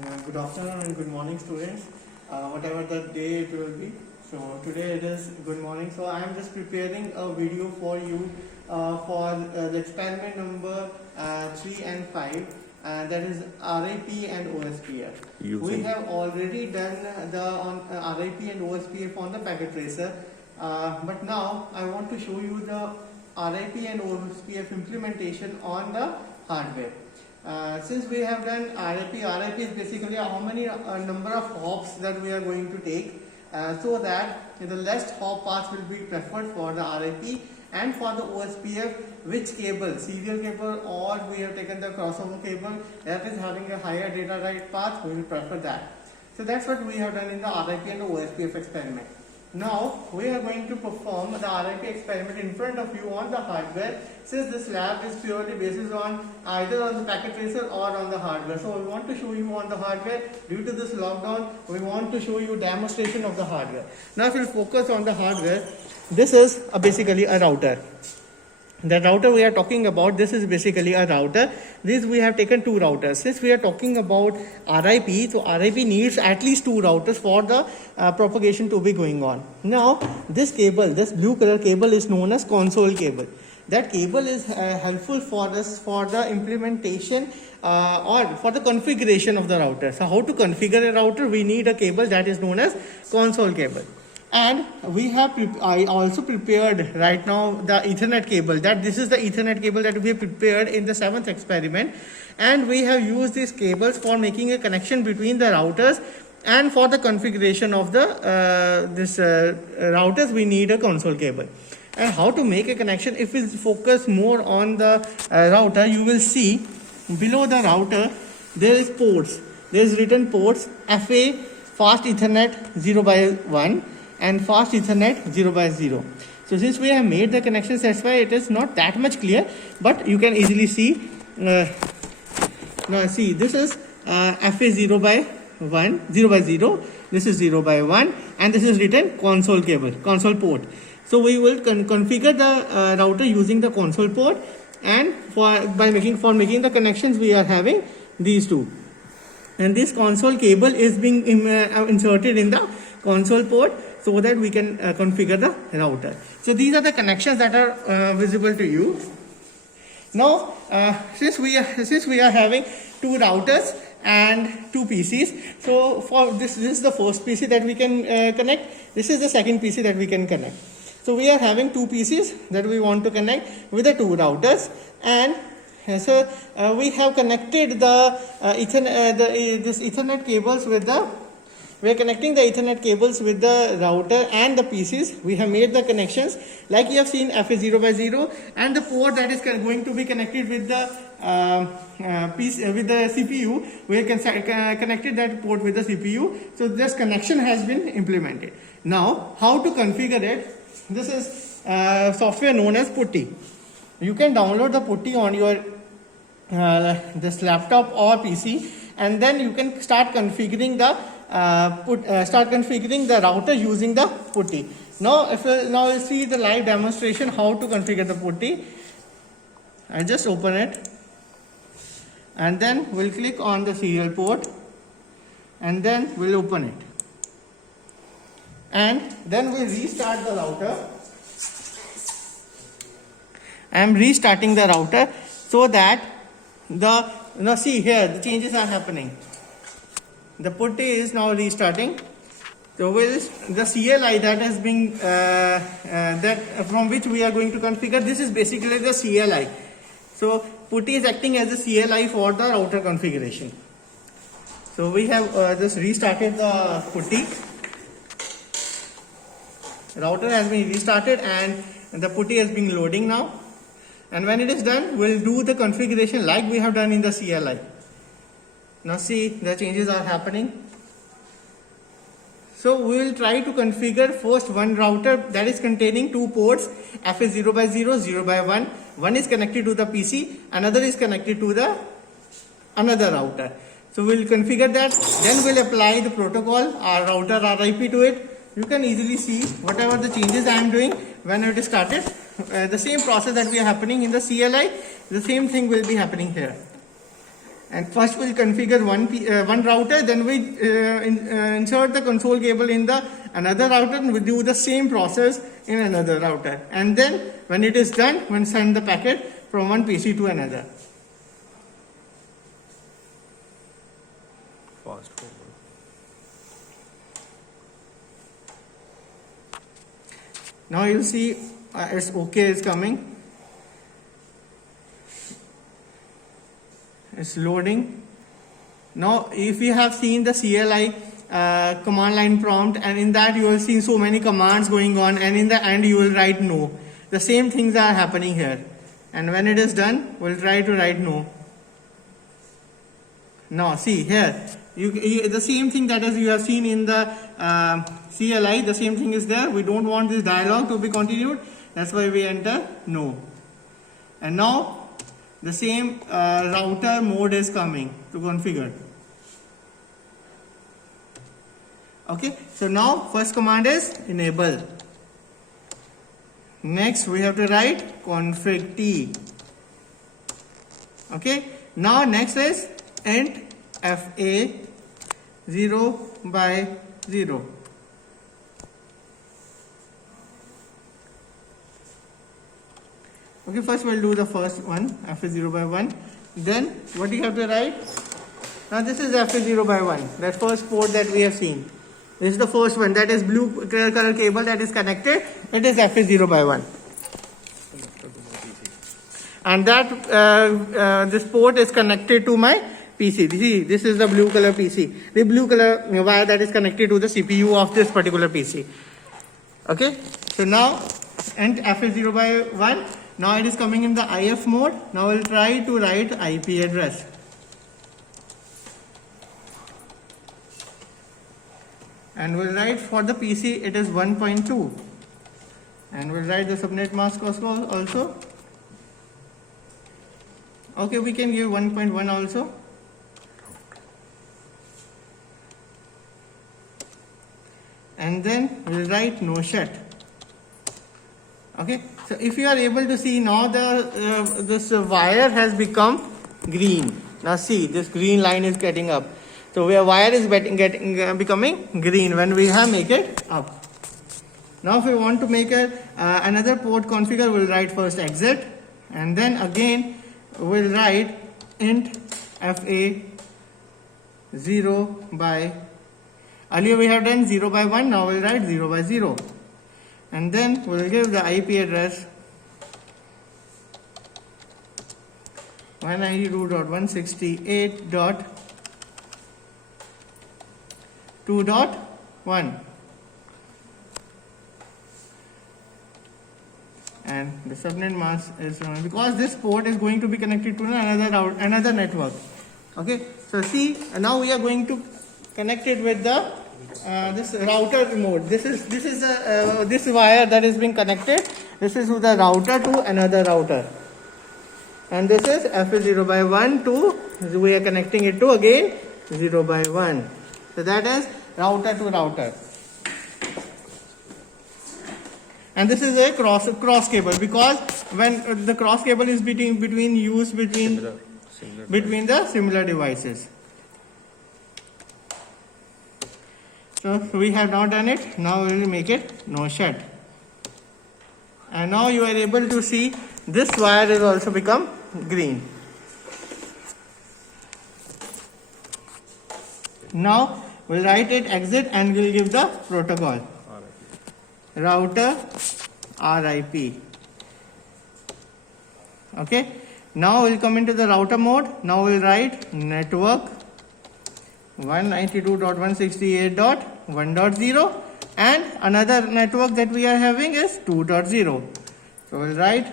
Good afternoon and good morning, students. Whatever the day it will be. So today it is good morning. So I am just preparing a video for you for the experiment number 3 and 5. That is RIP and OSPF. We have already done the on RIP and OSPF on the packet tracer. But now I want to show you the RIP and OSPF implementation on the hardware. Since we have done RIP is basically how many number of hops that we are going to take so that the less hop paths will be preferred for the RIP, and for the OSPF which cable, serial cable or we have taken the crossover cable that is having a higher data write path, we will prefer that. So that's what we have done in the RIP and the OSPF experiment. Now we are going to perform the RIP experiment in front of you on the hardware, since this lab is purely based on either on the packet tracer or on the hardware. So we want to show you on the hardware. Due to this lockdown, we want to show you demonstration of the hardware. Now if you focus on the hardware, this is basically a router. The router we are talking about, this is basically a router. This we have taken two routers. Since we are talking about RIP, so RIP needs at least two routers for the propagation to be going on. Now this cable, this blue color cable is known as console cable. That cable is helpful for us for the implementation or for the configuration of the router. So how to configure a router? We need a cable that is known as console cable. And I also prepared right now the Ethernet cable. This is the Ethernet cable that we have prepared in the 7th experiment, and we have used these cables for making a connection between the routers, and for the configuration of the routers we need a console cable. And how to make a connection? If we focus more on the router, you will see below the router there is ports. There is written ports FA, fast Ethernet 0x1 and fast Ethernet 0x0. So since we have made the connections, that's why it is not that much clear, but you can easily see. Now see, this is FA 0x1, 0x0, this is 0x1, and this is written console cable, console port. So we will configure the router using the console port, and for making the connections we are having these two. And this console cable is being inserted in the console port so that we can configure the router. So these are the connections that are visible to you. Now since we are having two routers and two PCs, so for this is the first PC that we can connect. This is the second PC that we can connect. So we are having two PCs that we want to connect with the two routers, and so we have connected the Ethernet cables with the. We are connecting the Ethernet cables with the router and the PCs. We have made the connections like you have seen FA 0x0, and the port that is going to be connected with the PC with the CPU. We have connected that port with the CPU. So this connection has been implemented. Now how to configure it? This is software known as PuTTY. You can download the PuTTY on your this laptop or PC, and then you can start configuring the router using the PuTTY. Now we'll see the live demonstration how to configure the PuTTY. I just open it, and then we'll click on the serial port, and then we'll open it, and then we'll restart the router. I am restarting the router so that see here the changes are happening. The PuTTY is now restarting. So the CLI that has been from which we are going to configure, this is basically the CLI. So PuTTY is acting as a CLI for the router configuration. So we have just restarted the PuTTY. Router has been restarted and the PuTTY has been loading now. And when it is done, we'll do the configuration like we have done in the CLI. Now see, the changes are happening. So we will try to configure first one router that is containing two ports, FA 0x0, 0x1. One is connected to the PC, another is connected to the another router. So we'll configure that, then we'll apply the protocol, our router RIP to it. You can easily see whatever the changes I am doing when it is started. The same process that we are happening in the CLI, the same thing will be happening here. And first we'll configure one router, then we insert the console cable in the another router, and we do the same process in another router. And then when it is done, we'll send the packet from one PC to another. Fast forward. Now you'll see it's okay is coming. It's loading. Now if you have seen the CLI command line prompt, and in that you will see so many commands going on, and in the end you will write no. The same things are happening here, and when it is done we'll try to write no. Now see here, the same thing that is you have seen in the CLI, the same thing is there. We don't want this dialog to be continued, that's why we enter no. And now the same router mode is coming to configure. Okay, so now first command is enable. Next we have to write config t. Okay, now next is int fa 0/0. Okay, first we'll do the first one, fa 0/1. Then what you have to write? Now this is fa 0/1, that first port that we have seen. This is the first one, that is blue color cable that is connected. It is fa 0/1. And that this port is connected to my PC. See, this is the blue color PC. The blue color wire that is connected to the CPU of this particular PC. Okay, so now int fa 0/1. Now it is coming in the IF mode. Now we'll try to write IP address. And we'll write for the PC it is 1.2. And we'll write the subnet mask also. Okay, we can give 1.1 also. And then we'll write no shut. Okay, so if you are able to see now, this wire has become green. Now see, this green line is getting up. So where wire is becoming green when we have make it up. Now if we want to make another port configure, we'll write first exit, and then again we'll write int fa 0/. Earlier we have done 0/1, now we'll write 0/0. And then we'll give the IP address 192.168.2.1. And the subnet mask is because this port is going to be connected to another network. Okay, so see, now we are going to connect it with the this router mode. This is this wire that is being connected. This is the router to another router, and this is fa 0/1 to we are connecting it to again 0/1. So that is router to router. And this is a cross cable, because when the cross cable is between the similar devices. So we have now done it. Now we will make it no shut. And now you are able to see this wire has also become green. Now we'll write it exit and we'll give the protocol. Router RIP. Okay. Now we'll come into the router mode. Now we'll write network 192.168.1.0, and another network that we are having is 2.0. So we'll write.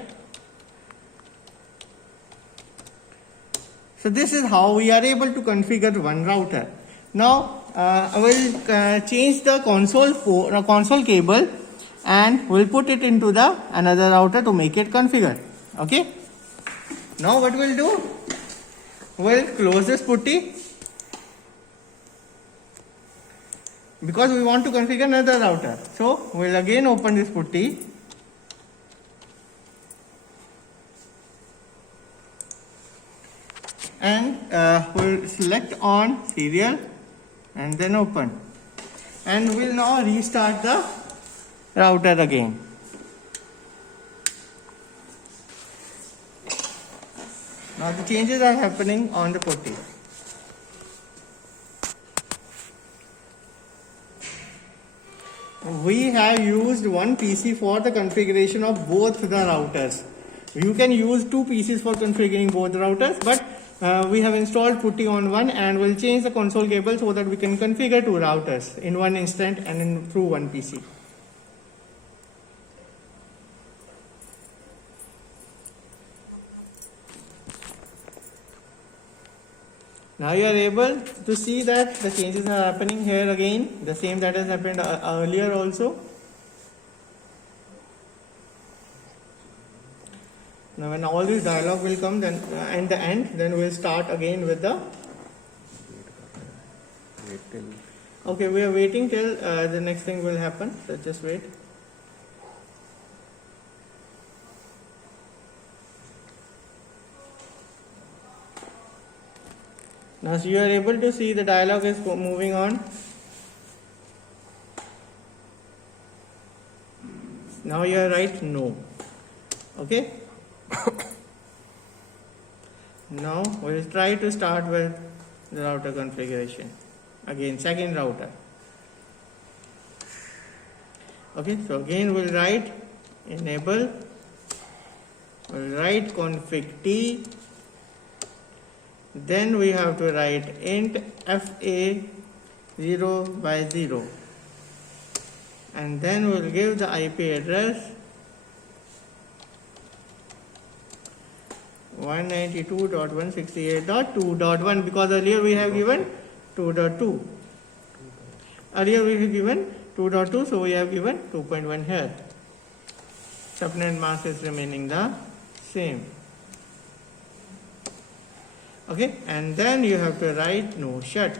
So this is how we are able to configure one router. Now I will change the console cable, and we'll put it into the another router to make it configure. Okay. Now what we'll do? We'll close this putty, because we want to configure another router. So we'll again open this putty, and we'll select on serial and then open, and we'll now restart the router again. Now the changes are happening on the putty. We have used one PC for the configuration of both the routers. You can use two PCs for configuring both the routers, but we have installed putty on one, and we'll change the console cable so that we can configure two routers in one instant and through one PC. Now you are able to see that the changes are happening here again, the same that has happened earlier also. Now when all this dialog will come, then in the end, then we'll start again with the. Okay, we are waiting till the next thing will happen. So just wait. Now so you are able to see the dialog is moving on. Now you are right, no. Okay. Now we'll try to start with the router configuration. Again, second router. Okay, so again we'll write enable, we'll write config T, then we have to write int FA 0/0, and then we'll give the IP address 192.168.2.1, because earlier we have given 2.2. Earlier we have given 2.2, so we have given 2.1 here. Subnet mask is remaining the same. Okay, and then you have to write no shut.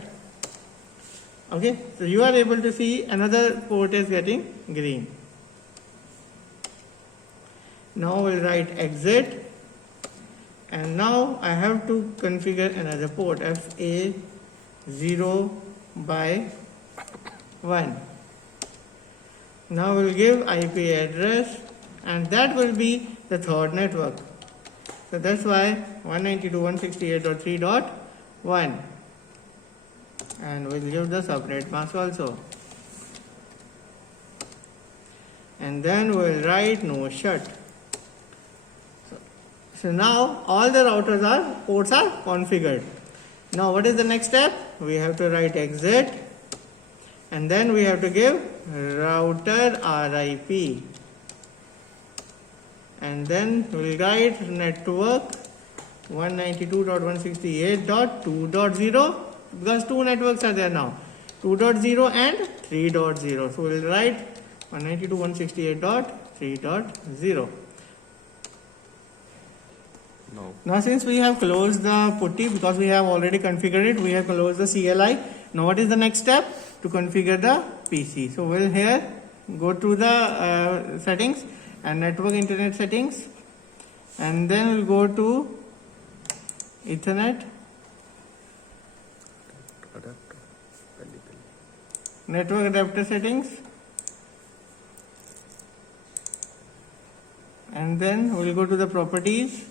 Okay, so you are able to see another port is getting green. Now we'll write exit, and now I have to configure another port FA 0/1. Now we'll give IP address, and that will be the third network. So that's why 192.168.3.1, and we'll give the subnet mask also, and then we'll write no shut. So now all the ports are configured. Now what is the next step? We have to write exit, and then we have to give router RIP, and then we'll write network 192.168.2.0, because two networks are there now, 2.0 and 3.0. So we'll write 192.168.3.0. No. Now since we have closed the putty, because we have already configured it, we have closed the CLI. Now what is the next step? To configure the PC. So we'll here go to the settings and network internet settings, and then we'll go to Ethernet, network adapter settings, and then we'll go to the properties,